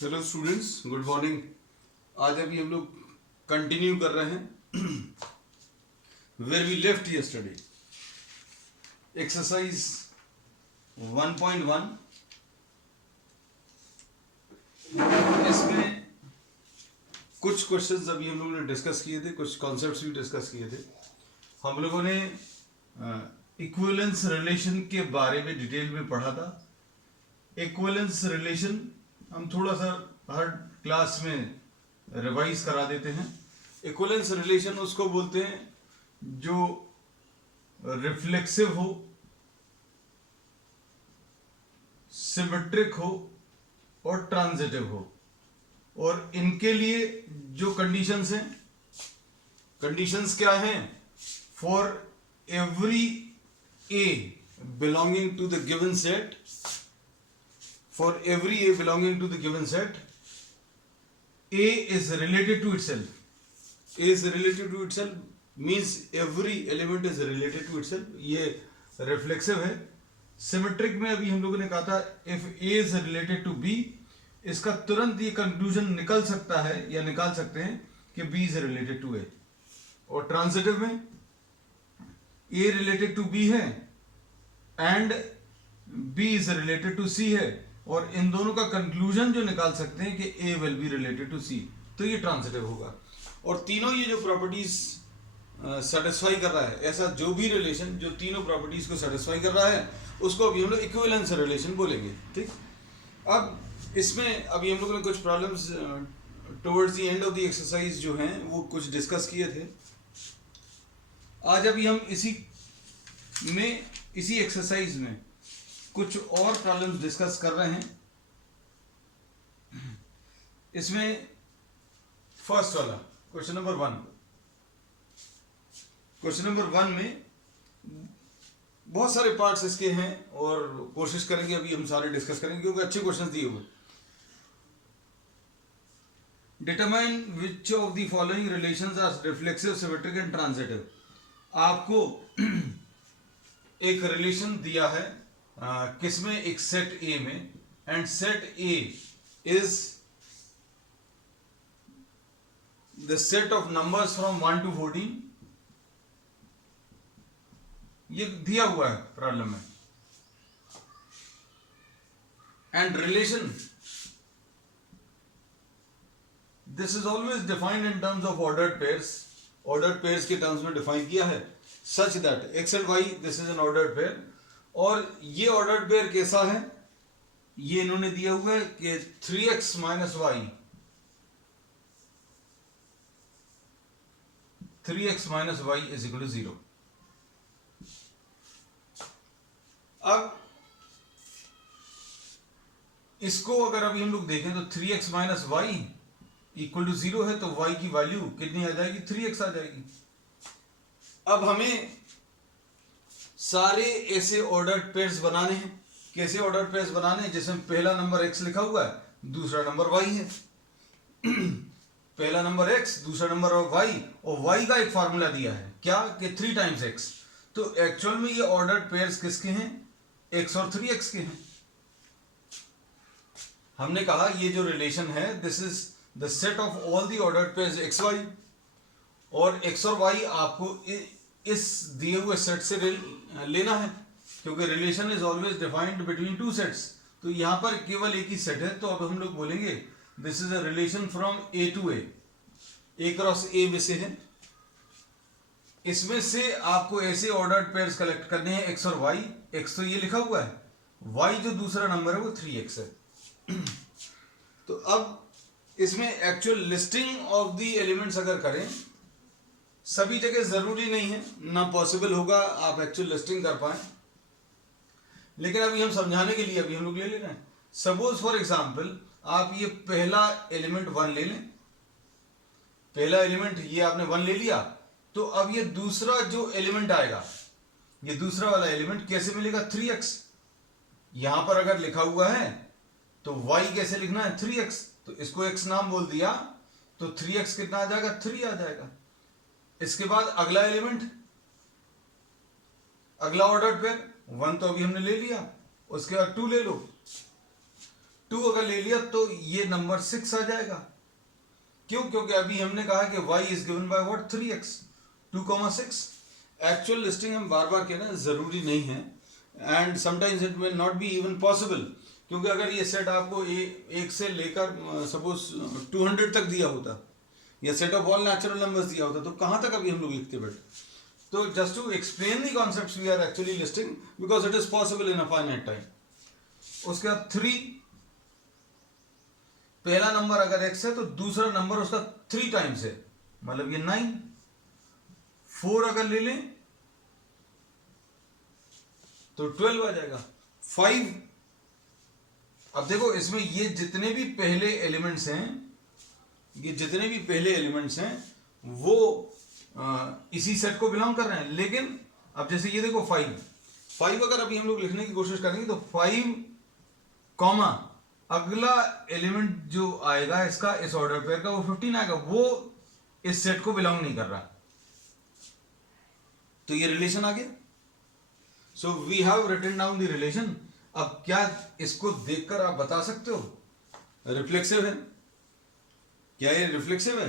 Hello students, good morning. आज अभी हम लोग कंटिन्यू कर रहे हैं where we left yesterday, exercise 1.1। इसमें कुछ क्वेश्चंस अभी हम लोगों ने डिस्कस किए थे, कुछ कॉन्सेप्ट्स भी डिस्कस किए थे। हम लोगों ने इक्विवेलेंस रिलेशन के बारे में डिटेल में पढ़ा था। इक्विवेलेंस रिलेशन हम थोड़ा सा हर क्लास में रिवाइज करा देते हैं। इक्विवेलेंस रिलेशन उसको बोलते हैं जो रिफ्लेक्सिव हो, सिमेट्रिक हो और ट्रांजिटिव हो। और इनके लिए जो कंडीशंस हैं, कंडीशंस क्या हैं? For every A belonging to the given set, for every a belonging to the given set, a is related to itself. A is related to itself means every element is related to itself. ये reflexive है। Symmetric में अभी हम लोगों ने कहा था if a is related to b, इसका तुरंत ये कंक्लूजन निकल सकता है या निकाल सकते हैं कि b is related to a। और ट्रांजिटिव में a related to b है and b is related to c है, और इन दोनों का कंक्लूजन जो निकाल सकते हैं कि A will be related to C, तो ये ट्रांजिटिव होगा। और तीनों ये जो प्रॉपर्टीज सेटिस्फाई कर रहा है, ऐसा जो भी रिलेशन जो तीनों प्रॉपर्टीज को सेटिस्फाई कर रहा है, उसको अभी हम लोग इक्विवेलेंस रिलेशन बोलेंगे। ठीक, अब इसमें अभी हम लोगों ने कुछ problems towards the end of the exercise जो हैं वो कुछ डिस्कस किए थे। आज अभी हम इसी एक्सरसाइज में कुछ और प्रॉब्लम्स डिस्कस कर रहे हैं। इसमें फर्स्ट वाला क्वेश्चन नंबर 1, क्वेश्चन नंबर 1 में बहुत सारे पार्ट्स इसके हैं और कोशिश करेंगे अभी हम सारे डिस्कस करेंगे क्योंकि अच्छे क्वेश्चंस दिए हुए। Determine which of the following relations are reflexive, symmetric and transitive. आपको एक रिलेशन दिया है किसमें? एक सेट ए में, and set A is the set of numbers from 1 to 14। ये दिया हुआ है प्रॉब्लम में। And relation this is always defined in terms of ordered pairs. Ordered pairs के टर्म्स में डिफाइन किया है such that x and why this is N ordered pair. और ये ऑर्डर्ड पेयर कैसा है? ये इन्होंने दिया हुआ है कि 3x minus Y, 3x minus Y is equal to 0। अब इसको अगर अभी हम लोग देखें तो 3x minus Y equal to 0 है, तो y की वैल्यू कितनी आ जाएगी? 3x आ जाएगी। अब हमें सारे ऐसे ऑर्डर्ड पेयर्स बनाने हैं। कैसे ऑर्डर्ड पेयर्स बनाने हैं? जिसमें पहला नंबर x लिखा हुआ है, दूसरा नंबर y है। पहला नंबर x, दूसरा नंबर y, और y का एक फार्मूला दिया है क्या? कि 3 times x। तो एक्चुअल में ये ऑर्डर्ड पेयर्स किसके हैं? x और 3x के हैं। हमने कहा ये जो रिलेशन है this is the set of all the ordered pairs x y, और x और y आपको इस दिए हुए सेट से लेना है क्योंकि relation is always defined between 2 sets. तो यहां पर केवल एक ही सेट है, तो अब हम लोग बोलेंगे this is a relation from A to A cross A में से है। इसमें से आपको ऐसे ऑर्डर्ड पेयर्स कलेक्ट करने हैं x और y। x तो ये लिखा हुआ है, y जो दूसरा नंबर है वो 3x है। तो अब इसमें actual listing of the elements अगर करें, सभी जगह जरूरी नहीं है, ना पॉसिबल होगा आप एक्चुअल लिस्टिंग कर पाए, लेकिन अभी हम समझाने के लिए अभी हम लोग ले रहे हैं। सपोज फॉर एग्जांपल आप ये पहला एलिमेंट 1 ले लें। पहला एलिमेंट ये आपने 1 ले लिया, तो अब ये दूसरा जो एलिमेंट आएगा, ये दूसरा वाला एलिमेंट कैसे मिलेगा? 3x। यहां पर अगर लिखा हुआ है तो y कैसे लिखना है? 3x। तो इसको x नाम बोल दिया, तो 3x कितना आ जाएगा? 3 आ जाएगा। इसके बाद अगला एलिमेंट, अगला ऑर्डर्ड पेयर 1 तो अभी हमने ले लिया, उसके बाद 2 ले लो। 2 अगर ले लिया तो ये नंबर 6 आ जाएगा। क्यों? क्योंकि अभी हमने कहा कि y is given by what 3x 2,6। Actual listing हम बार बार कहना जरूरी नहीं है, and sometimes it will not be even possible, क्योंकि अगर ये सेट आपको एक से लेकर सपोज 200 तक दिया होता, या set of all natural numbers दिया होता, तो कहां तक अभी हम लोग लिखते बैठे। तो just to explain the concepts we are actually listing because it is possible in a finite time. उसके बाद 3, पहला नंबर अगर x है तो दूसरा नंबर उसका 3 टाइम्स है, मतलब ये 9। 4 अगर ले लें तो 12 आ जाएगा। 5, अब देखो इसमें ये जितने भी पहले एलिमेंट्स हैं, वो इसी सेट को बिलोंग कर रहे हैं। लेकिन अब जैसे ये देखो 5 अगर अभी हम लोग लिखने की कोशिश करेंगे तो 5 कॉमा अगला एलिमेंट जो आएगा इसका इस ऑर्डर पेयर का वो 15 आएगा, वो इस सेट को बिलोंग नहीं कर रहा। तो ये रिलेशन आ गया। So we have written down the relation. अब क्या इसको देखकर आप बता सकते हो रिफ्लेक्सिव है? क्या ये रिफ्लेक्सिव है?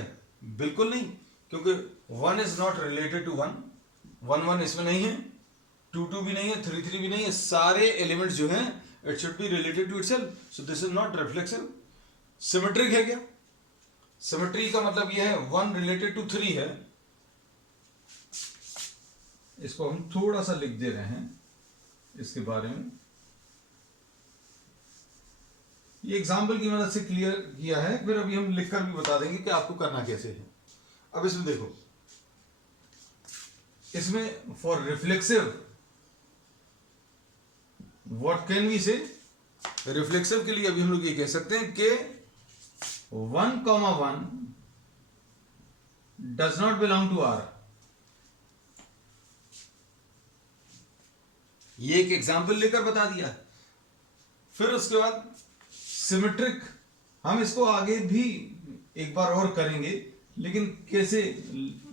बिल्कुल नहीं, क्योंकि 1 इज नॉट रिलेटेड टू 1, 1 इसमें नहीं है, 2 भी नहीं है, 3 भी नहीं है। सारे एलिमेंट्स जो हैं it should be related to itself, so this is not reflexive. Symmetric है क्या? Symmetry का मतलब यह है 1 related to 3 है। इसको हम थोड़ा सा लिख दे रहे हैं इसके बारे में, ये एग्जाम्पल की मदद से क्लियर किया है, फिर अभी हम लिखकर भी बता देंगे कि आपको करना कैसे है। अब इसमें देखो, इसमें for reflexive what can we say, reflexive के लिए अभी हम लोग ये कह सकते हैं कि 1,1 does not belong to R। ये एक एग्जाम्पल लेकर बता दिया। फिर उसके बाद सिमेट्रिक, हम इसको आगे भी एक बार और करेंगे, लेकिन कैसे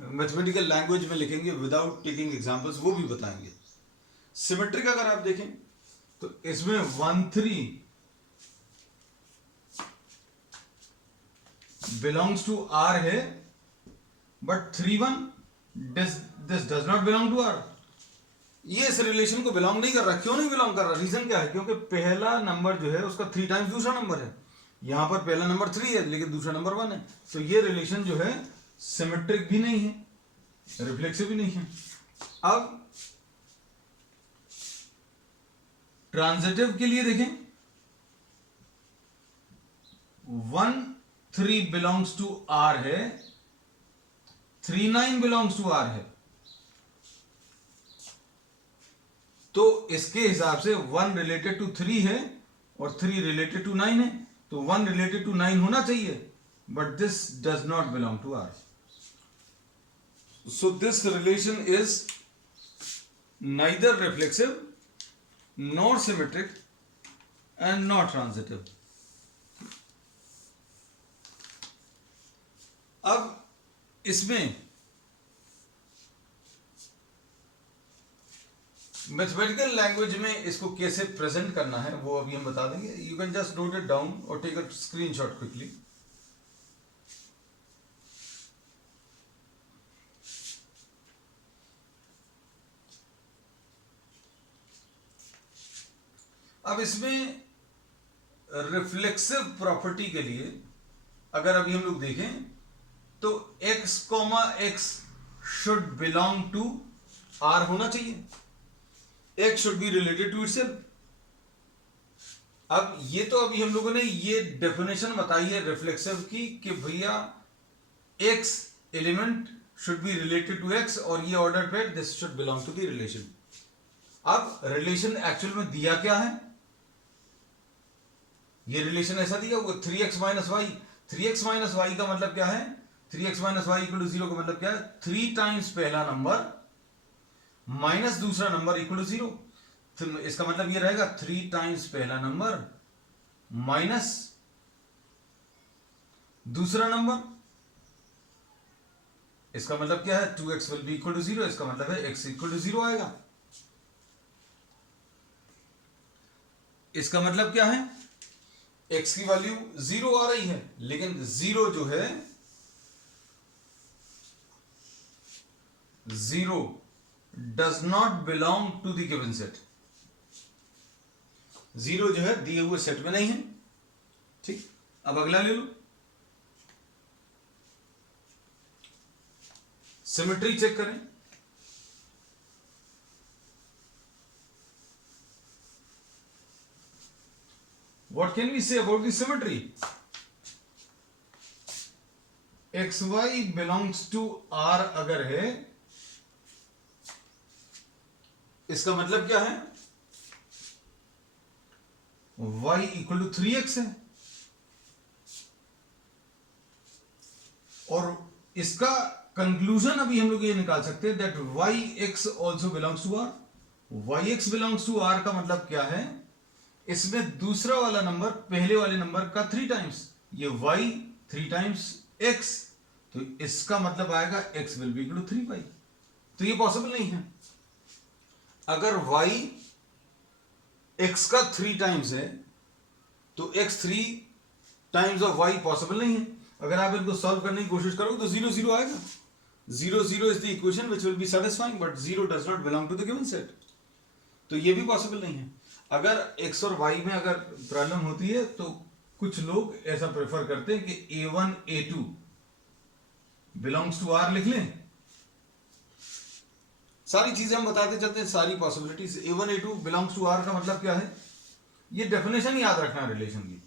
मैथमेटिकल लैंग्वेज में लिखेंगे विदाउट टेकिंग एग्जांपल्स वो भी बताएंगे। सिमेट्रिक अगर आप देखें तो इसमें 1,3 बिलोंग्स टू R है, but 3,1 this does not belong to R। ये इस रिलेशन को बिलोंग नहीं कर रहा। क्यों नहीं बिलोंग कर रहा? रीजन क्या है? क्योंकि पहला नंबर जो है उसका 3 टाइम्स दूसरा नंबर है। यहां पर पहला नंबर 3 है लेकिन दूसरा नंबर 1 है, तो ये रिलेशन जो है सिमेट्रिक भी नहीं है, रिफ्लेक्सिव भी नहीं है। अब ट्रांजिटिव के लिए देखें, 1,3 बिलोंग्स टू R है, 3,9 बिलोंग्स टू R है, तो इसके हिसाब से 1 रिलेटेड टू 3 है और 3 रिलेटेड टू 9 है, तो 1 रिलेटेड टू 9 होना चाहिए, but this does not belong to R। So this relation is neither reflexive nor symmetric and not transitive. अब इसमें मैथमेटिकल लैंग्वेज में इसको कैसे प्रेजेंट करना है वो अभी हम बता देंगे। You can just note it down और टेक अ स्क्रीनशॉट क्विकली। अब इसमें रिफ्लेक्सिव प्रॉपर्टी के लिए अगर अभी हम लोग देखें तो x, x should belong to R होना चाहिए, x should be related to itself. अब ये तो अभी हम लोगों ने ये डेफिनेशन बताई है रिफ्लेक्सिव की कि भैया x element should be related to x और ये order pair this should belong to the relation. अब रिलेशन एक्चुअल में दिया क्या है? ये रिलेशन ऐसा दिया हुआ 3x minus Y. 3x minus Y का मतलब क्या है? 3x minus Y equal to 0 का मतलब क्या है? 3 टाइम्स पहला नंबर माइनस दूसरा नंबर इक्वल टू 0। तो इसका मतलब ये रहेगा 3 टाइम्स पहला नंबर माइनस दूसरा नंबर। इसका मतलब क्या है? 2x will be equal to 0। इसका मतलब है x इक्वल टू 0 आएगा। इसका मतलब क्या है? x की वैल्यू 0 आ रही है, लेकिन 0 जो है 0 does not belong to the given set. 0 जो है दिए हुए सेट में नहीं है। ठीक, अब अगला ले लो, सिमेट्री चेक करें। What can we say about the symmetry? XY belongs to R अगर है, इसका मतलब क्या है? Y इक्वल टू 3x है, और इसका कंक्लूजन अभी हम लोग ये निकाल सकते हैं that yx also belongs to R। yx belongs to R का मतलब क्या है? इसमें दूसरा वाला नंबर पहले वाले नंबर का 3 टाइम्स, ये y 3 टाइम्स x, तो इसका मतलब आएगा x will be equal to 3y। तो ये पॉसिबल नहीं है। अगर y x का 3 टाइम्स है तो x 3 times of y possible नहीं है। अगर आप इनको सॉल्व करने की कोशिश करोगे तो 0 0 आएगा। 0 0 is the equation which will be satisfying, but 0 does not belong to the given set, तो ये भी पॉसिबल नहीं है। अगर x और y में अगर प्रॉब्लम होती है तो कुछ लोग ऐसा प्रेफर करते हैं कि a1 a2 belongs to R लिख लें। सारी चीजें हम बताते चलते हैं, सारी possibilities. a1 a2 belongs to R का मतलब क्या है? ये डेफिनेशन याद रखना रिलेशन की।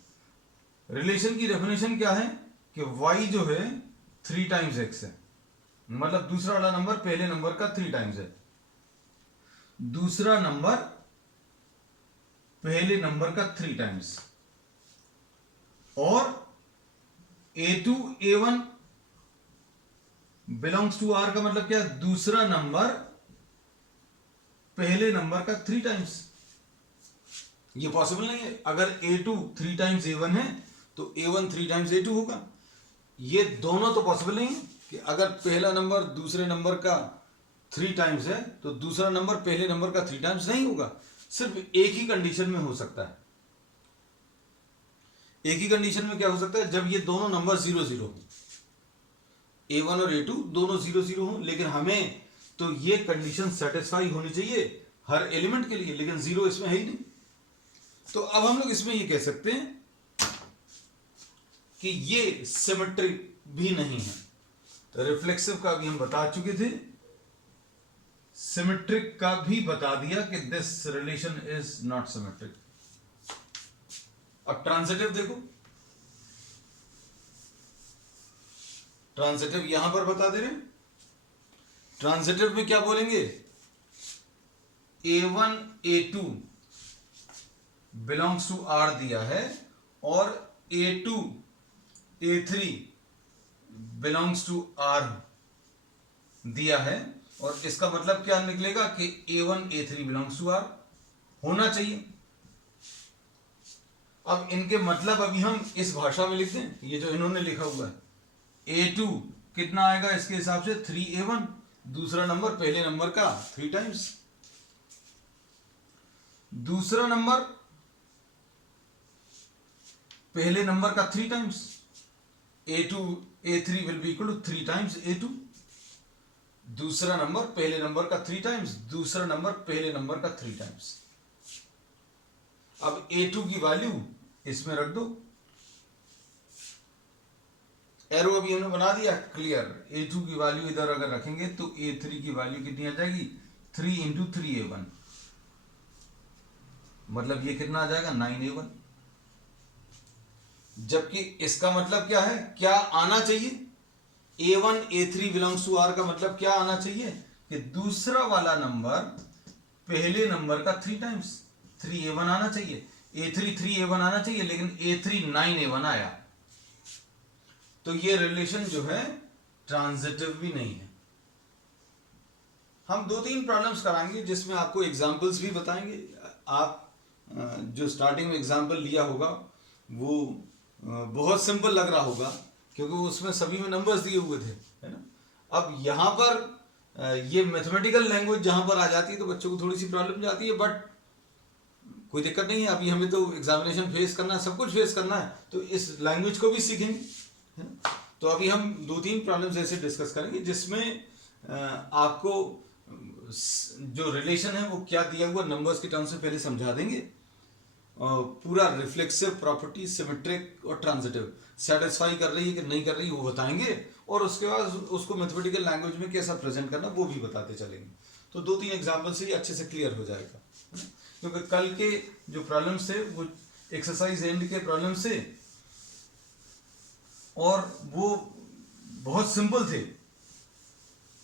रिलेशन की डेफिनेशन क्या है कि y जो है 3 टाइम्स x है, मतलब दूसरा वाला नंबर पहले नंबर का 3 टाइम्स है, दूसरा नंबर पहले नंबर का 3 टाइम्स, और a2 a1 belongs to R का मतलब क्या? दूसरा नंबर पहले नंबर का 3 टाइम्स। ये पॉसिबल नहीं है। अगर a2 3 टाइम्स a1 है तो a1 3 टाइम्स a2 होगा। ये दोनों तो पॉसिबल नहीं है कि अगर पहला नंबर दूसरे नंबर का 3 टाइम्स है तो दूसरा नंबर पहले नंबर का 3 टाइम्स नहीं होगा। सिर्फ एक ही कंडीशन में हो सकता है। एक ही कंडीशन में क्या हो सकता है? जब ये दोनों नंबर 0 0 हो, a1 और a2 दोनों 0 0 हो, लेकिन हमें तो ये कंडीशन सेटिस्फाई होनी चाहिए हर एलिमेंट के लिए, लेकिन 0 इसमें है ही नहीं। तो अब हम लोग इसमें ये कह सकते हैं कि ये सिमेट्रिक भी नहीं है। तो रिफ्लेक्सिव का भी हम बता चुके थे, सिमेट्रिक का भी बता दिया कि this relation is not symmetric. अब ट्रांजिटिव देखो, ट्रांजिटिव यहां पर बता दे रहे हैं। ट्रांजिटिव में क्या बोलेंगे? a1 a2 belongs to R दिया है और a2 a3 belongs to R दिया है, और इसका मतलब क्या निकलेगा कि a1 a3 belongs to R होना चाहिए। अब इनके मतलब अभी हम इस भाषा में लिख दें, ये जो इन्होंने लिखा हुआ है, a2 कितना आएगा इसके हिसाब से? 3a1, दूसरा नंबर पहले नंबर का 3 टाइम्स, दूसरा नंबर पहले नंबर का 3 times, a2 a3 will be equal to 3 times a2, दूसरा नंबर पहले नंबर का 3 टाइम्स, दूसरा नंबर पहले नंबर का 3 टाइम्स। अब a2 की वैल्यू इसमें रख दो, एरो अभी हमने बना दिया क्लियर। a2 की वैल्यू इधर अगर रखेंगे तो a3 की वैल्यू कितनी आ जाएगी? 3 इंटू 3a1, मतलब ये कितना आ जाएगा? 9a1। जबकि इसका मतलब क्या है? क्या आना चाहिए? a1 a3 belongs to R का मतलब क्या आना चाहिए कि दूसरा वाला नंबर पहले नंबर का 3 टाइम्स, 3a1 आना चाहिए। a3 3a1 आना चाहिए, लेकिन a3 9a1 आया। तो ये रिलेशन जो है ट्रांजिटिव भी नहीं है। हम 2-3 प्रॉब्लम्स कराएंगे जिसमें आपको एग्जांपल्स भी बताएंगे। आप जो स्टार्टिंग में एग्जांपल लिया होगा वो बहुत सिंपल लग रहा होगा क्योंकि उसमें सभी में नंबर्स दिए हुए थे, है ना। अब यहाँ पर ये मैथमेटिकल लैंग्वेज जहाँ पर आ जाती है तो बच्चों को थोड़ी सी प्रॉब्लम जाती है, बट कोई दिक्कत नहीं है, अभी हमें तो एग्जामिनेशन फेस करना है, सब कुछ फेस करना है, तो इस लैंग्वेज को भी सीखेंगे, है ना। तो अभी हम 2-3 प्रॉब्लम्स ऐसे डिस्कस करेंगे जिसमें आपको जो रिलेशन है वो क्या दिया हुआ नंबर्स के टर्म्स में पहले समझा देंगे, पूरा रिफ्लेक्सिव प्रॉपर्टी, सिमेट्रिक और ट्रांजिटिव सेटिस्फाई कर रही है कि नहीं कर रही वो बताएंगे, और उसके बाद उसको मैथमेटिकल लैंग्वेज में कैसा प्रेजेंट करना वो भी बताते चलेंगे। तो 2-3 एग्जाम्पल से ही अच्छे से क्लियर हो जाएगा, क्योंकि कल के जो प्रॉब्लम्स थे वो एक्सरसाइज एंड के प्रॉब्लम्स थे और वो बहुत सिंपल थे,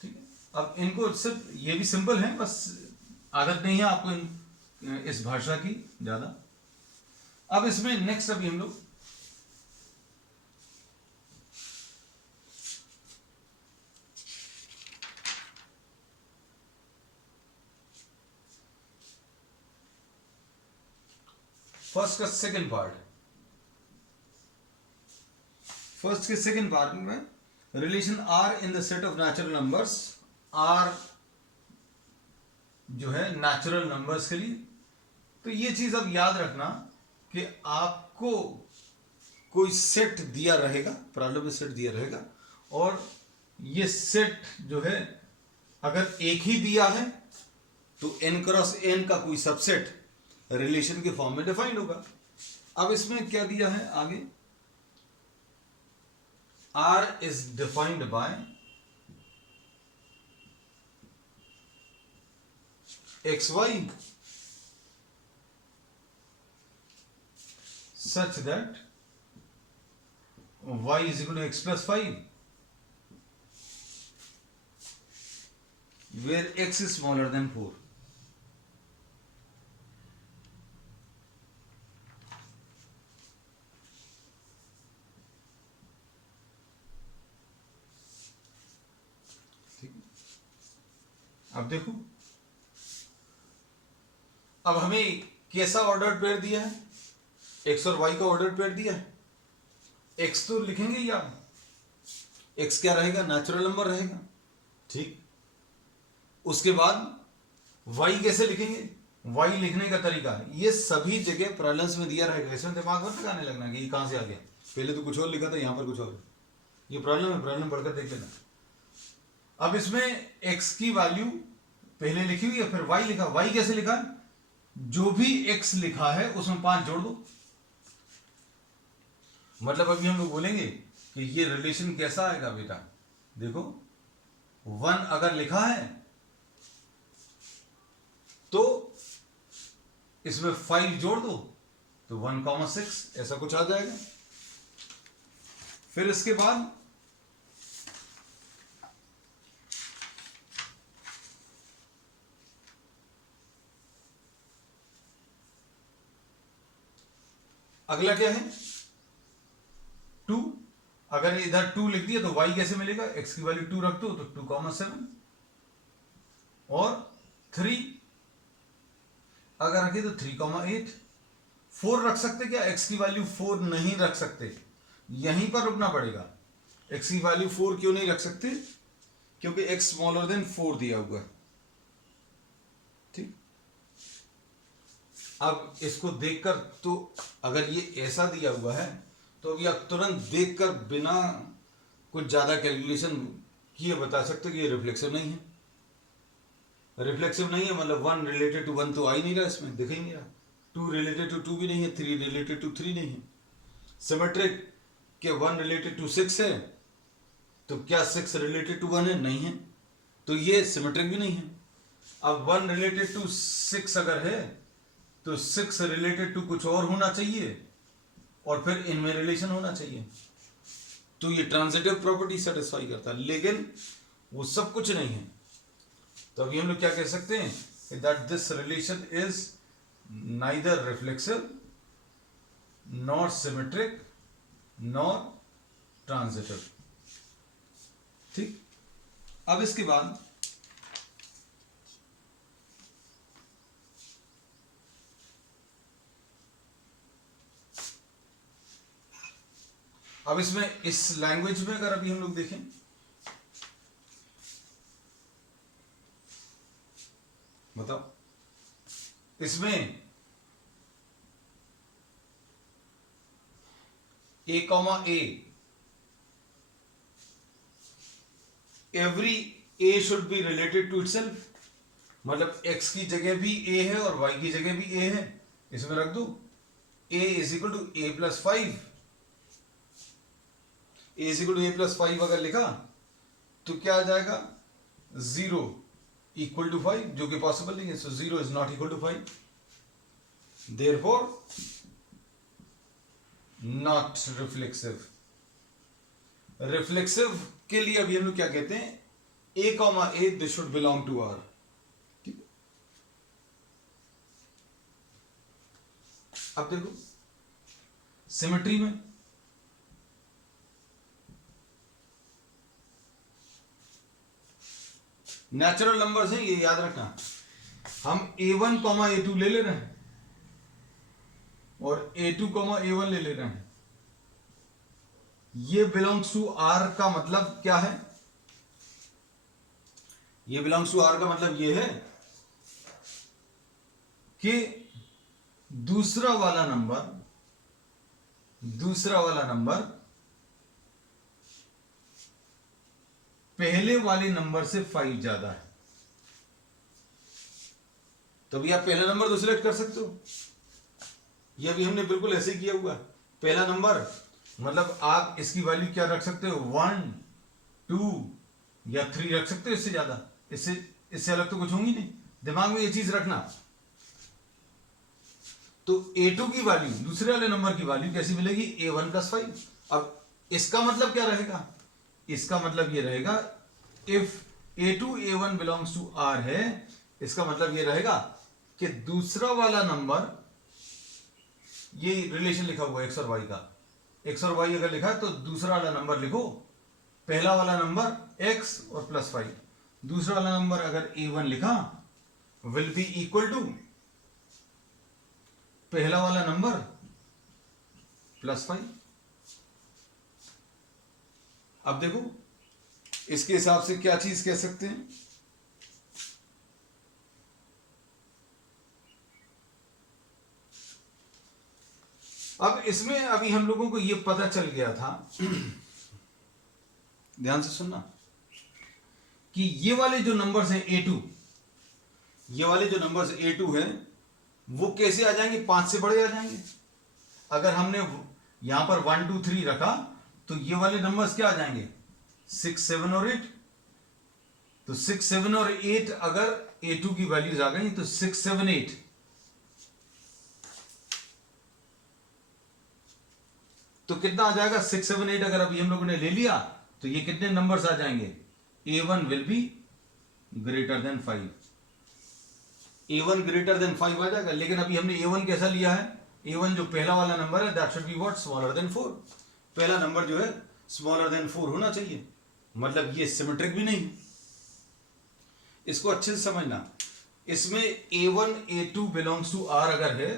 ठीक है। अब इनको सिर्फ ये भी सिंपल है, बस आदत नहीं है आपको इस भाषा की ज्यादा। अब इसमें नेक्स्ट अभी हम लोग फर्स्ट का सेकंड पार्ट, फर्स्ट के सेकंड पार्ट में relation are in the set of natural numbers, R जो है नेचुरल नंबर्स के लिए। तो ये चीज अब याद रखना कि आपको कोई सेट दिया रहेगा, प्रॉब्लम में सेट दिया रहेगा, और ये सेट जो है अगर एक ही दिया है तो n क्रॉस n का कोई सबसेट रिलेशन के फॉर्म में डिफाइंड होगा। अब इसमें क्या दिया है आगे, R is defined by xy such that y is equal to x plus 5, where x is smaller than 4. अब देखो, अब हमें कैसा ऑर्डर पेयर दिया है, x और y का ऑर्डर पेयर दिया है। x तो लिखेंगे या x क्या रहेगा, नेचुरल नंबर रहेगा, ठीक। उसके बाद y कैसे लिखेंगे, y लिखने का तरीका है ये सभी जगह प्रॉब्लम्स में दिया रहेगा, इसमें दिमाग मत लगाने लगना कि ये कहां से आ गया, पहले तो कुछ और लिखा था यहां पर कुछ और, ये प्रॉब्लम है, प्रॉब्लम पढ़कर देख लेना। अब इसमें x की वैल्यू पहले लिखी हुई है, फिर y लिखा, y कैसे लिखा, जो भी x लिखा है उसमें 5 जोड़ दो। मतलब अभी हम लोग बोलेंगे कि ये रिलेशन कैसा आएगा बेटा, देखो 1 अगर लिखा है तो इसमें 5 जोड़ दो तो 1,6 ऐसा कुछ आ जाएगा। फिर इसके बाद अगला क्या है 2, अगर इधर 2 लिख दिया तो y कैसे मिलेगा, x की वैल्यू 2 रख दो तो 2,7, और 3 अगर रखे तो 3,8। 4 रख सकते क्या, x की वैल्यू 4 नहीं रख सकते, यहीं पर रुकना पड़ेगा। x की वैल्यू 4 क्यों नहीं रख सकते, क्योंकि x स्मॉलर देन 4 दिया हुआ है, ठीक। अब इसको देखकर तो अगर ये ऐसा दिया हुआ है तो अभी आप तुरंत देखकर बिना कुछ ज्यादा कैलकुलेशन किए बता सकते कि ये रिफ्लेक्सिव नहीं है। रिफ्लेक्सिव नहीं है मतलब 1 रिलेटेड टू 1 तो आ ही नहीं रहा, इसमें दिख ही नहीं रहा, 2 रिलेटेड टू 2 भी नहीं है, 3 रिलेटेड टू 3 नहीं है। सिमेट्रिक के 1 रिलेटेड टू 6 है, तो क्या 6 रिलेटेड टू 1 है, नहीं है, तो ये सिमेट्रिक भी नहीं है। अब 1 रिलेटेड टू 6 अगर है तो 6 रिलेटेड टू कुछ और होना चाहिए और फिर इनमें रिलेशन होना चाहिए, तो ये ट्रांजिटिव प्रॉपर्टी सेटिस्फाई करता है, लेकिन वो सब कुछ नहीं है। तो अभी हम लोग क्या कह सकते हैं that this relation is neither reflexive nor symmetric nor transitive, ठीक। अब इसके बाद अब इसमें इस लैंग्वेज में अगर अभी हम लोग देखें बताओ, इसमें a comma a, every a should be related to itself, मतलब x की जगह भी a है और y की जगह भी a है, इसमें रख दो a is equal to a plus 5, a is equal to a plus 5 अगर लिखा तो क्या आ जाएगा 0 इक्वल टू 5, जो कि पॉसिबल नहीं है, so 0 is not equal to 5, therefore not reflexive. Reflexive के लिए अभी हम लोग क्या कहते हैं, a comma a this should belong to R। अब देखो सिमेट्री में नेचुरल नंबर्स हैं, ये याद रखना, हम a1 कॉमा a2 ले ले रहे हैं और a2 कॉमा a1 ले ले रहे हैं, ये बिलोंग्स टू R का मतलब क्या है, ये बिलोंग्स टू R का मतलब ये है कि दूसरा वाला नंबर पहले वाले नंबर से 5 ज्यादा है, तो भी आप पहला नंबर तो सिलेक्ट कर सकते हो, यह भी हमने बिल्कुल ऐसे ही किया हुआ है। पहला नंबर मतलब आप इसकी वैल्यू क्या रख सकते हो, 1 2 या 3 रख सकते हो, इससे ज्यादा, इससे अलग तो कुछ होंगी नहीं, दिमाग में ये चीज रखना। तो a2 की वैल्यू, दूसरे वाले नंबर की वैल्यू कैसी मिलेगी, a1 प्लस 5। अब इसका मतलब क्या रहेगा, इसका मतलब ये रहेगा if a2 a1 belongs to R है, इसका मतलब ये रहेगा कि दूसरा वाला नंबर, ये रिलेशन लिखा हुआ है x और y का, x और y अगर लिखा है तो दूसरा वाला नंबर लिखो, पहला वाला नंबर x और प्लस 5, दूसरा वाला नंबर अगर a1 लिखा विल बी इक्वल टू पहला वाला नंबर प्लस 5। अब देखो इसके हिसाब से क्या चीज कह सकते हैं, अब इसमें अभी हम लोगों को यह पता चल गया था ध्यान से सुनना, कि ये वाले जो नंबर्स हैं a2, ये वाले जो नंबर्स a2 है वो कैसे आ जाएंगे, 5 से बड़े आ जाएंगे। अगर हमने यहां पर 1 2 3 रखा तो ये वाले नंबर्स क्या आ जाएंगे, 6 7 और 8, तो 6 7 और 8 अगर a2 की वैल्यूज आ गई तो 6 7 8, तो कितना आ जाएगा 6 7 8, अगर अभी हम लोगों ने ले लिया तो ये कितने नंबर्स आ जाएंगे, a1 will be greater than 5, a1 greater than 5 आ जाएगा। लेकिन अभी हमने a1 कैसा लिया है, a1 जो पहला वाला नंबर है that should be what, smaller than 4, पहला नंबर जो है स्मॉलर देन 4 होना चाहिए, मतलब ये सिमेट्रिक भी नहीं। इसको अच्छे से समझना, इसमें a1 a2 belongs to R अगर है,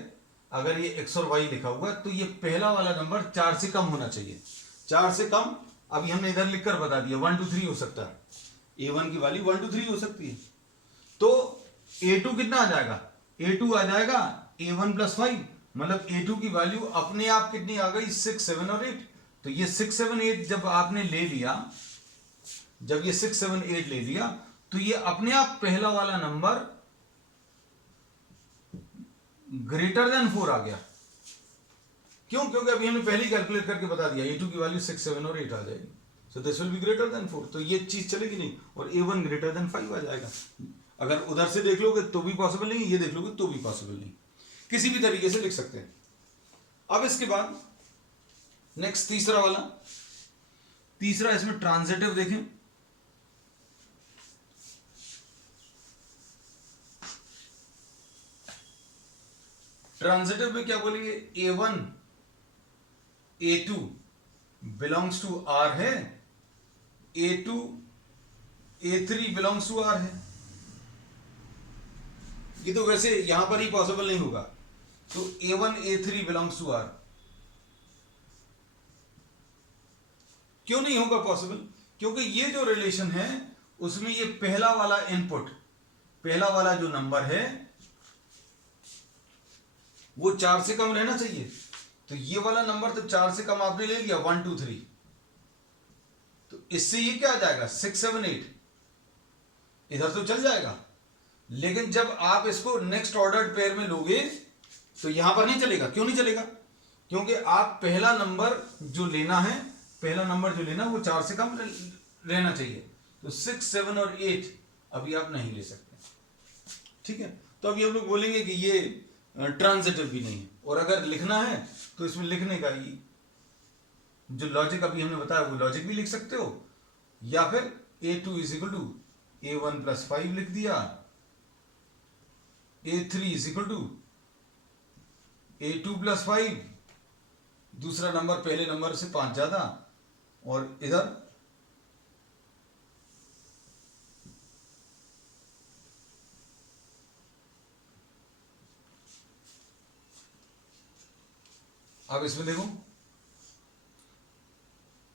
अगर ये x और y लिखा हुआ है तो ये पहला वाला नंबर 4 से कम होना चाहिए, 4 से कम अभी हमने इधर लिखकर बता दिया 1 2 3 हो सकता है, a1 की वैल्यू 1 2 3 हो सकती है, तो a2 कितना आ जाएगा, a2 आ जाएगा a1 प्लस 5, मतलब a2 की वैल्यू अपने आप कितनी आ गई 6 7 और 8, तो ये 6 7 8 जब आपने ले लिया, जब ये 6 7 8 ले लिया तो ये अपने आप पहला वाला नंबर ग्रेटर देन 4 आ गया। क्यों, क्योंकि अभी हमने पहले ही कैलकुलेट करके बता दिया a2 की वैल्यू 6 7 और 8 आ जाएगी, so this will be greater than 4, तो ये चीज चलेगी नहीं, और a1 ग्रेटर देन 5 आ जाएगा। अगर उधर से देख लोगे तो भी पॉसिबल नहीं, ये देख लोगे तो भी पॉसिबल नहीं, किसी भी तरीके से लिख सकते हैं। अब इसके बाद नेक्स्ट तीसरा वाला, तीसरा इसमें ट्रांजिटिव देखें, ट्रांजिटिव में क्या बोलेंगे, a1 a2 belongs to R है, a2 a3 belongs to R है, ये तो वैसे यहां पर ही पॉसिबल नहीं होगा, तो a1 a3 belongs to R, क्यों नहीं होगा पॉसिबल, क्योंकि ये जो रिलेशन है उसमें ये पहला वाला इनपुट, पहला वाला जो नंबर है वो 4 से कम रहना चाहिए, तो ये वाला नंबर तो 4 से कम आपने ले लिया 1 2 3, तो इससे ये क्या आ जाएगा 6 7 8, इधर तो चल जाएगा। लेकिन जब आप इसको नेक्स्ट ऑर्डर्ड पेयर में लोगे तो यहां पर नहीं चलेगा। क्यों नहीं चलेगा? क्योंकि आप पहला नंबर जो लेना है, पहला नंबर जो लेना वो 4 से कम रहना चाहिए। तो 6 7 और 8 अभी आप नहीं ले सकते। ठीक है, तो अभी हम लोग बोलेंगे कि ये ट्रांजिटिव भी नहीं है। और अगर लिखना है तो इसमें लिखने का ये जो लॉजिक अभी हमने बताया वो लॉजिक भी लिख सकते हो, या फिर A2 is equal to A1 plus 5 लिख दिया, A3 is equal to A2 plus 5, दूसरा नंबर पहले नंबर से 5 ज्यादा, और इधर अब इसमें देखो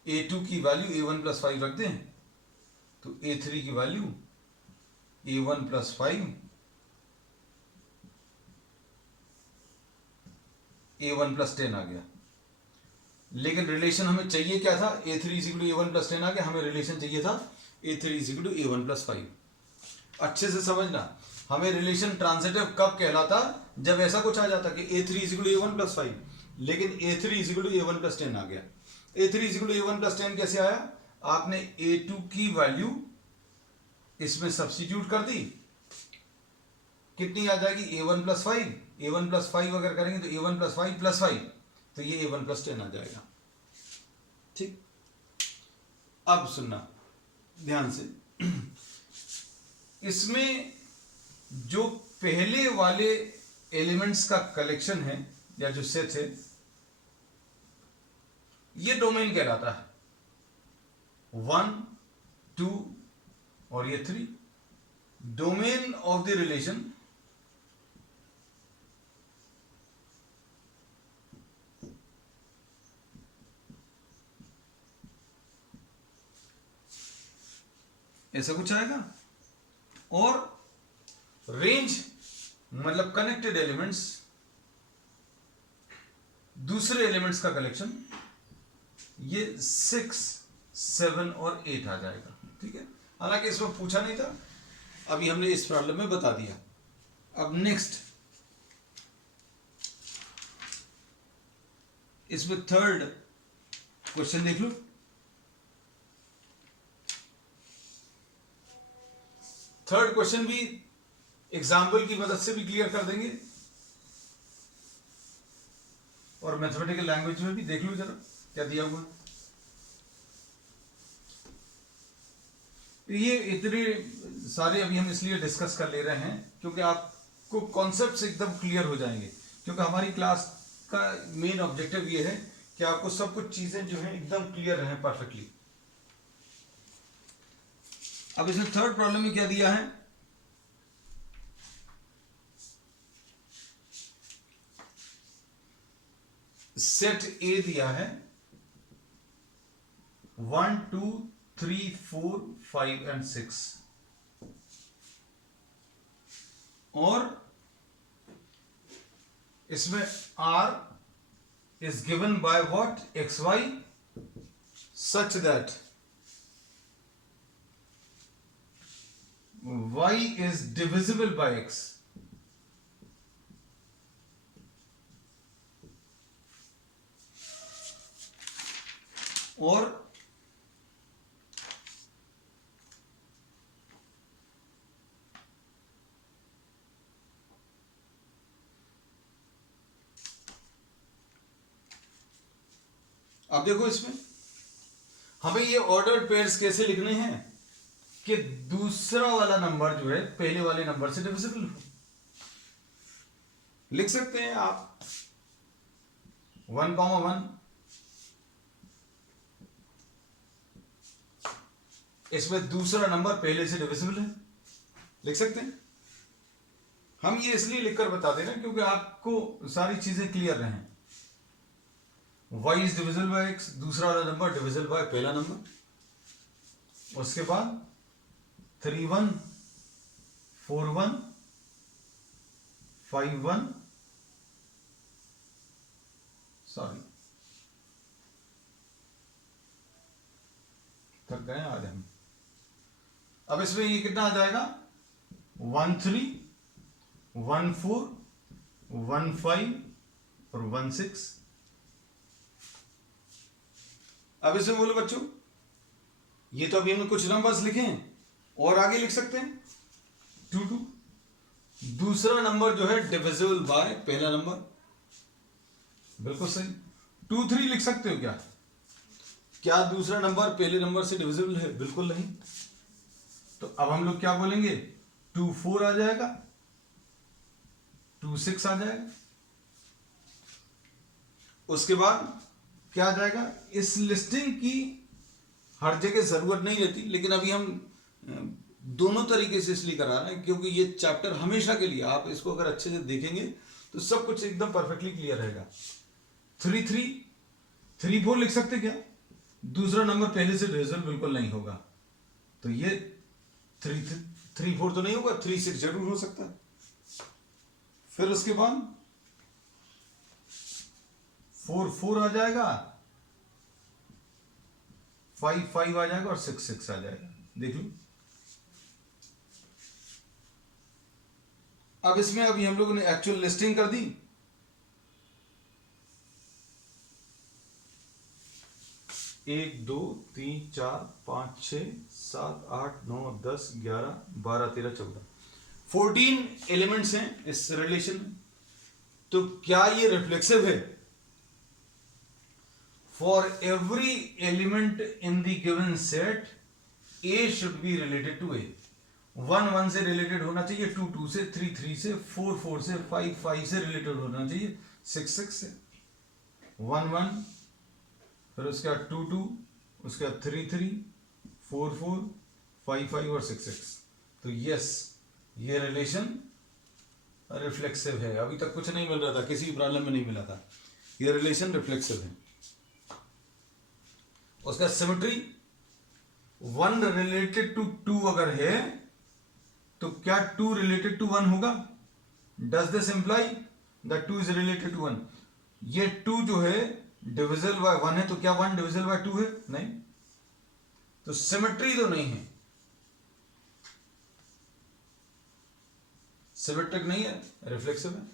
A2 की वैल्यू A1 प्लस 5 रख दें तो A3 की value A1 plus 5 A1 plus 10 आ गया। लेकिन रिलेशन हमें चाहिए क्या था? A3 is equal to A1 plus 10 आ गया, हमें रिलेशन चाहिए था A3 is equal to A1 plus 5। अच्छे से समझना, हमें रिलेशन ट्रांजिटिव कब कहलाता? जब ऐसा कुछ आ जाता कि A3 is equal to A1 plus 5, लेकिन A3 is equal to A1 plus 10 आ गया। A3 is equal to A1 plus 10 कैसे आया? आपने A2 की वैल्यू इसमें सब्स्टिट्यूट कर दी, कितनी आ जाएगी? A1 प्लस 5, A1 प्लस 5 अगर करेंगे तो A1 प्लस 5 प्लस 5, तो ये A1 प्लस 10 आ जाएगा। ठीक, अब सुनना ध्यान से, इसमें जो पहले वाले एलिमेंट्स का कलेक्शन है या जो सेट है, ये डोमेन कहलाता है। 1 2 और ये 3, डोमेन ऑफ द रिलेशन ऐसा कुछ आएगा। और रेंज मतलब कनेक्टेड एलिमेंट्स, दूसरे एलिमेंट्स का कलेक्शन, ये 6 7 और 8 आ जाएगा। ठीक है, हालांकि इसमें पूछा नहीं था, अभी हमने इस प्रॉब्लम में बता दिया। अब नेक्स्ट, इसमें थर्ड क्वेश्चन देख लो। थर्ड क्वेश्चन भी एग्जाम्पल की मदद से भी क्लियर कर देंगे, और मैथमेटिकल लैंग्वेज में भी देख लो जरा क्या दिया हुआ। ये इतने सारे अभी हम इसलिए डिस्कस कर ले रहे हैं क्योंकि आपको कॉन्सेप्ट्स एकदम क्लियर हो जाएंगे, क्योंकि हमारी क्लास का मेन ऑब्जेक्टिव ये है कि आपको सब कुछ चीजें जो है एकदम क्लियर रहें परफेक्टली। अब इसमें थर्ड प्रॉब्लम में क्या दिया है? सेट ए दिया है 1 2 3 4 5 एंड 6, और इसमें R is given by what? XY such that Y is divisible by X. और अब देखो इसमें हमें ये ऑर्डर्ड पेयर्स कैसे लिखने हैं कि दूसरा वाला नंबर जो है पहले वाले नंबर से डिविजिबल हो। लिख सकते हैं आप 1,1, इसमें दूसरा नंबर पहले से डिविजिबल है, लिख सकते हैं। हम ये इसलिए लिखकर बता दे रहे हैं क्योंकि आपको सारी चीजें क्लियर रहें। y is divisible bye x, दूसरा वाला नंबर डिविजिबल बाय पहला नंबर, उसके बाद 3 1 4 1 5 1 सॉरी, थक गए आज हम। अब इसमें ये कितना आ जाएगा, 13, 14, 15 और 16। अब इसमें बोलो बच्चों, ये तो अभी हमने कुछ नंबर्स लिखे हैं, और आगे लिख सकते हैं 2 2। दूसरा नंबर जो है डिविजिबल बाय पहला नंबर, बिल्कुल सही। 2 3 लिख सकते हो क्या? क्या दूसरा नंबर पहले नंबर से डिविजिबल है? बिल्कुल नहीं। तो अब हम लोग क्या बोलेंगे, 2 4 आ जाएगा, 2 6 आ जाएगा। उसके बाद क्या आ जाएगा, इस लिस्टिंग की हर जगह जरूरत नहीं रहती, लेकिन अभी हम दोनों तरीके से इसलिए करा रहे हैं क्योंकि ये चैप्टर हमेशा के लिए आप इसको अगर अच्छे से देखेंगे तो सब कुछ एकदम परफेक्टली क्लियर रहेगा। 3 3 3 4 लिख सकते क्या? दूसरा नंबर पहले से डिविजिबल बिल्कुल नहीं होगा, तो ये 3 4 तो नहीं होगा, 3 6 जरूर हो सकता है। फिर उसके बाद 4 4 आ जाएगा, 5 5 आ जाएगा और 6 6 आ जाएगा। देख लो, अब इसमें अभी हम लोगों ने एक्चुअल लिस्टिंग कर दी। एक 2 3 4 5 6 7 8 9 10 11 12 13 14 14 एलिमेंट्स हैं इस रिलेशन में। तो क्या ये रिफ्लेक्सिव है? For every element in the given set a should be related to a. 1 1 से रिलेटेड होना चाहिए, 2 2 से, 3 3 से, 4 4 से, 5 5 से रिलेटेड होना चाहिए, 6 6 से, 1 1, फिर उसके बाद 2 2, उसके बाद 3 3, 4 4, 5 5 और 6 6। तो यस, ये रिलेशन रिफ्लेक्सिव है। अभी तक कुछ नहीं मिल रहा था, किसी भी प्रॉब्लम में नहीं मिला था, ये रिलेशन रिफ्लेक्सिव है। उसका सिमेट्री 1 रिलेटेड टू 2 अगर है तो क्या 2 रिलेटेड टू 1 होगा? Does this imply that 2 is related to 1? ये 2 जो है डिविजिबल बाय 1 है, तो क्या 1 डिविजिबल बाय 2 है? नहीं, तो सिमेट्री तो नहीं है, सिमेट्रिक नहीं है, रिफ्लेक्सिव है।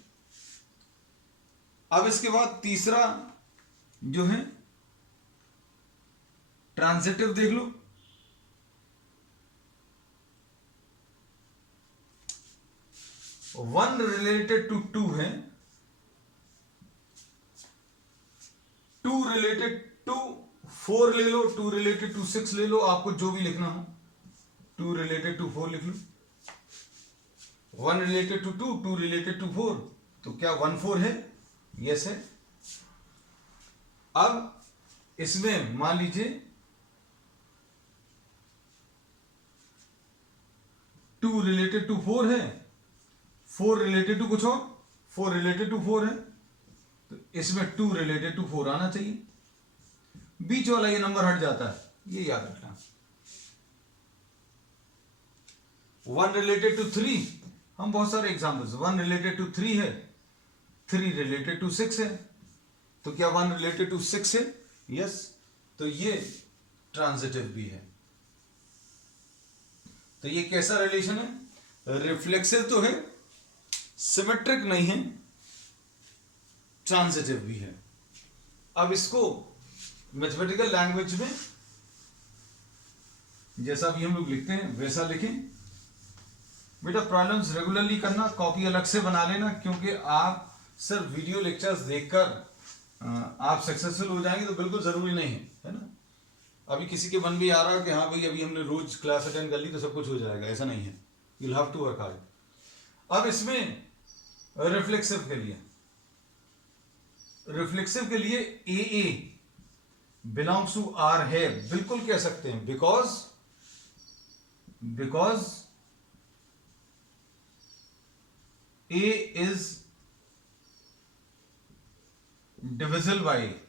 अब इसके बाद तीसरा जो है ट्रांजिटिव, देख लो। वन रिलेटेड टू 2 है, 2 रिलेटेड टू 4 ले लो, 2 रिलेटेड टू 6 ले लो, आपको जो भी लिखना हो। 2 रिलेटेड टू 4 लिख लो, 1 रिलेटेड टू 2, 2 रिलेटेड टू 4, तो क्या 1 4 है? यस है। अब इसमें मान लीजिए 2 रिलेटेड टू 4 है, 4 रिलेटेड टू कुछ और, 4 रिलेटेड टू 4 है, तो इसमें 2 रिलेटेड टू 4 आना चाहिए। बीच वाला ये नंबर हट जाता है, ये याद रखना। 1 रिलेटेड टू 3, हम बहुत सारे एग्जाम्पल्स, 1 रिलेटेड टू 3 है, 3 रिलेटेड टू 6 है, तो क्या 1 रिलेटेड टू 6 है? यस, तो ये ट्रांजिटिव भी है। तो ये कैसा रिलेशन है? रिफ्लेक्सिव तो है, सिमेट्रिक नहीं है, ट्रांजिटिव भी है। अब इसको मैथमेटिकल लैंग्वेज में जैसा भी हम लोग लिखते हैं वैसा लिखें। बेटा प्रॉब्लम्स रेगुलरली करना, कॉपी अलग से बना लेना, क्योंकि आप सिर्फ वीडियो लेक्चर्स देखकर आप सक्सेसफुल हो जाएंगे तो बिल्कुल जरूरी नहीं है ना। अभी किसी के मन भी आ रहा है कि हाँ भाई अभी हमने रोज क्लास अटेंड कर ली तो सब कुछ हो जाएगा, ऐसा नहीं है। You will have to work hard. अब इसमें रिफ्लेक्सिव के लिए a a belongs to R है, बिल्कुल कह सकते हैं, because a is divisible by a,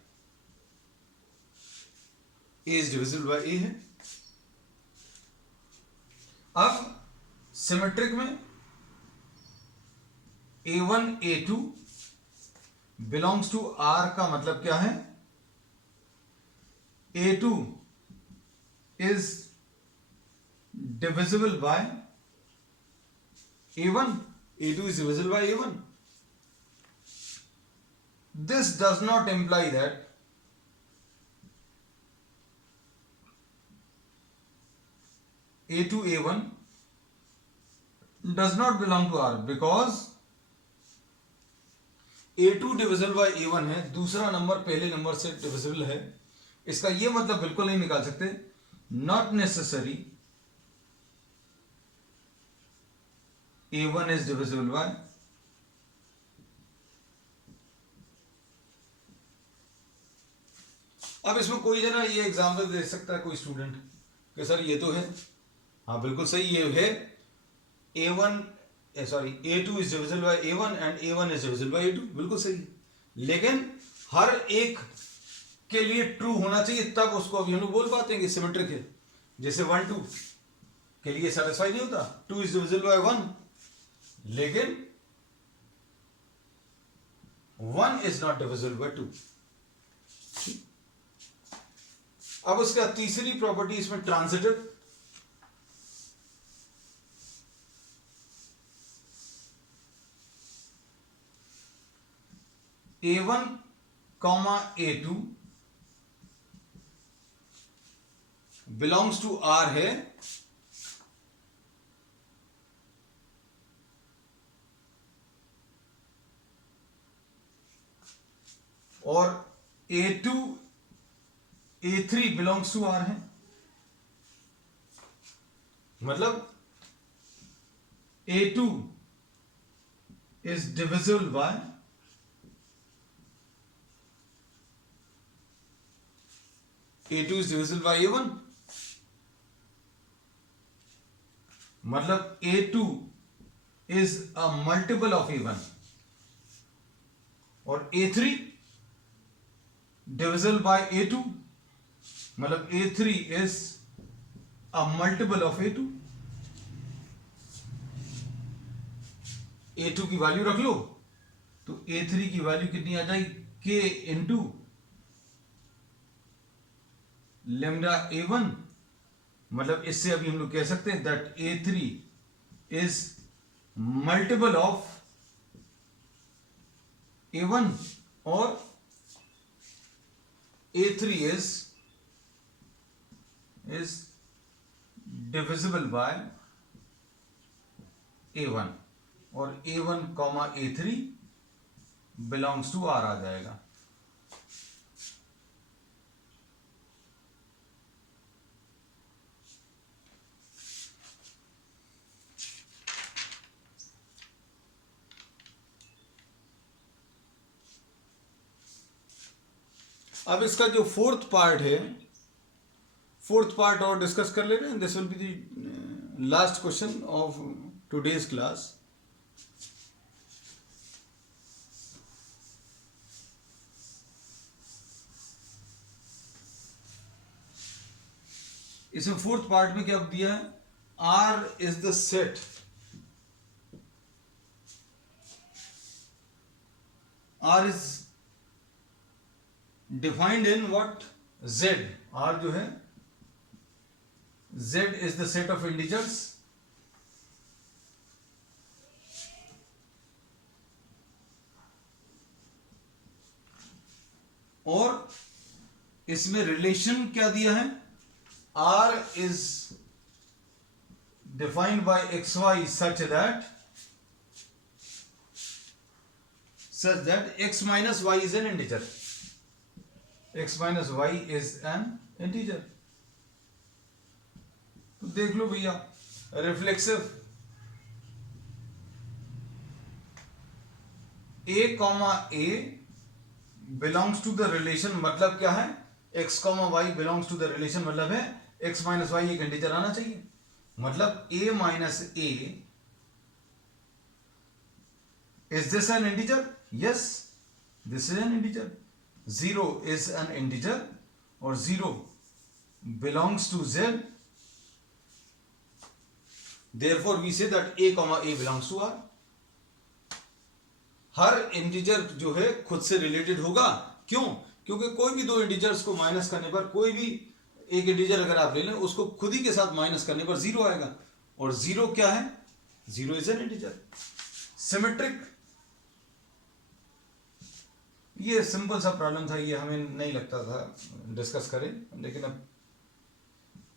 is divisible by a है। अब सिमेट्रिक में A1 A2 belongs to R का मतलब क्या है? A2 is divisible by A1. A2 is divisible by A1. This does not imply that A2 A1 does not belong to R, because A2 divisible by A1 है, दूसरा number पहले number से divisible है। इसका ये मतलब बिल्कुल नहीं निकाल सकते, not necessary A1 is divisible bye अब इसमें कोई जना ये एग्जांपल दे सकता है कोई स्टूडेंट कि सर ये तो है, हाँ बिल्कुल सही, ये है A1 A2 is divisible bye A1 and A1 is divisible bye A2, बिल्कुल सही। लेकिन हर एक के लिए ट्रू होना चाहिए, तब उसको अभी हम लोग बोल पाते हैं कि सिमेट्रिक है। जैसे 1 2 के लिए सेटिस्फाई नहीं होता, 2 इज डिविजिबल बाय 1, लेकिन 1 इज नॉट डिविजिबल बाय 2। अब उसका तीसरी प्रॉपर्टी इसमें transitive. A1 comma A2 belongs to R है और A2 A3 belongs to R है। मतलब A2 is divisible bye A2 is divisible by A1, मतलब A2 is a multiple of A1 और A3 divisible by A2, मतलब A3 is a multiple of A2। A2 की value रख लो तो A3 की value कितनी आ जाएगी? K इंटू लेमडा A1, मतलब इससे अभी हम लोग कह सकते हैं that A3 is multiple of A1 और A3 is divisible bye A1 और A1 comma A3 belongs to R आ जाएगा। अब इसका जो फोर्थ पार्ट है, फोर्थ पार्ट और डिस्कस कर ले रहे हैं। This will be the last question of today's class. इसमें फोर्थ पार्ट में क्या दिया है? R is the set R is defined in what? Z। R जो है Z is the set of integers और इसमें रिलेशन क्या दिया है? R is defined by xy such that x minus y is an integer. X minus y is an integer. तो देख लो भैया, reflexive A comma A belongs to the relation, मतलब क्या है? x comma y belongs to the relation, मतलब है x minus y एक इंटीजर आना चाहिए। मतलब a minus a, is this an integer? Yes, this is an integer. 0 is an integer और 0 belongs to z, therefore we say that a comma a belongs to R। Her integer जो है खुद से related होगा। क्यों? क्योंकि कोई भी दो इंटीजर्स को माइनस करने पर, कोई भी एक इंटीजर अगर आप ले लें उसको खुद ही के साथ माइनस करने पर जीरो आएगा, और जीरो क्या है? Zero is an integer. Symmetric, ये सिंपल सा प्रॉब्लम था, ये हमें नहीं लगता था डिस्कस करें, लेकिन अब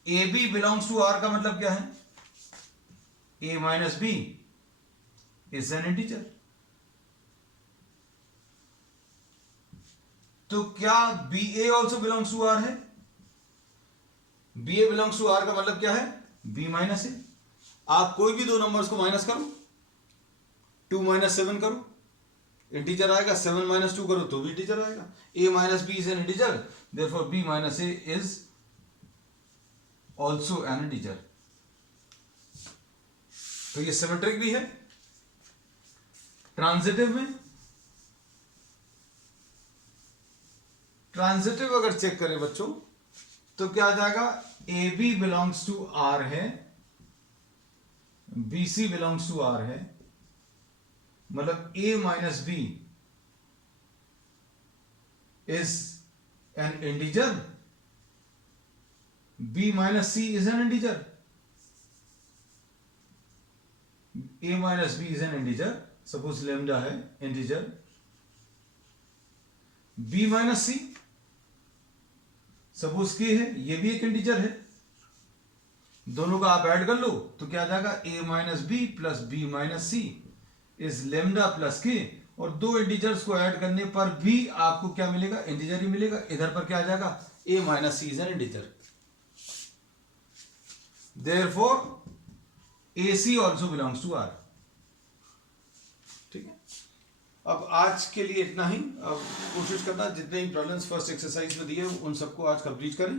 a b belongs to R का मतलब क्या है? A minus b is an integer. तो क्या b a also belongs to R है? B a belongs to R का मतलब क्या है? B minus a. आप कोई भी दो नंबर्स को माइनस करो, 2 माइनस 7 करो, इंटीजर आएगा, 7 माइनस 2 करो तो भी इंटीजर आएगा। A minus b is an integer, therefore b minus a is also an integer. तो ये सिमेट्रिक भी है। ट्रांजिटिव में, ट्रांजिटिव अगर चेक करें बच्चों तो क्या आ जाएगा? A b belongs to R है, b c belongs to R है, मतलब a minus b is an integer, b minus c is an integer. A minus b is an integer, suppose lambda है integer, b minus c suppose k है, ये भी एक integer है। दोनों का आप ऐड कर लो तो क्या आ जाएगा? A minus b plus b minus c is lambda plus k, और दो इंटीजर्स को ऐड करने पर भी आपको क्या मिलेगा? इंटीजर ही मिलेगा। इधर पर क्या आ जाएगा? A minus c is an integer, therefore a c also belongs to R. ठीक है, अब आज के लिए इतना ही। अब कोशिश करना जितने ही प्रॉब्लम्स फर्स्ट एक्सरसाइज में दिए उन सबको आज कंप्लीट करें।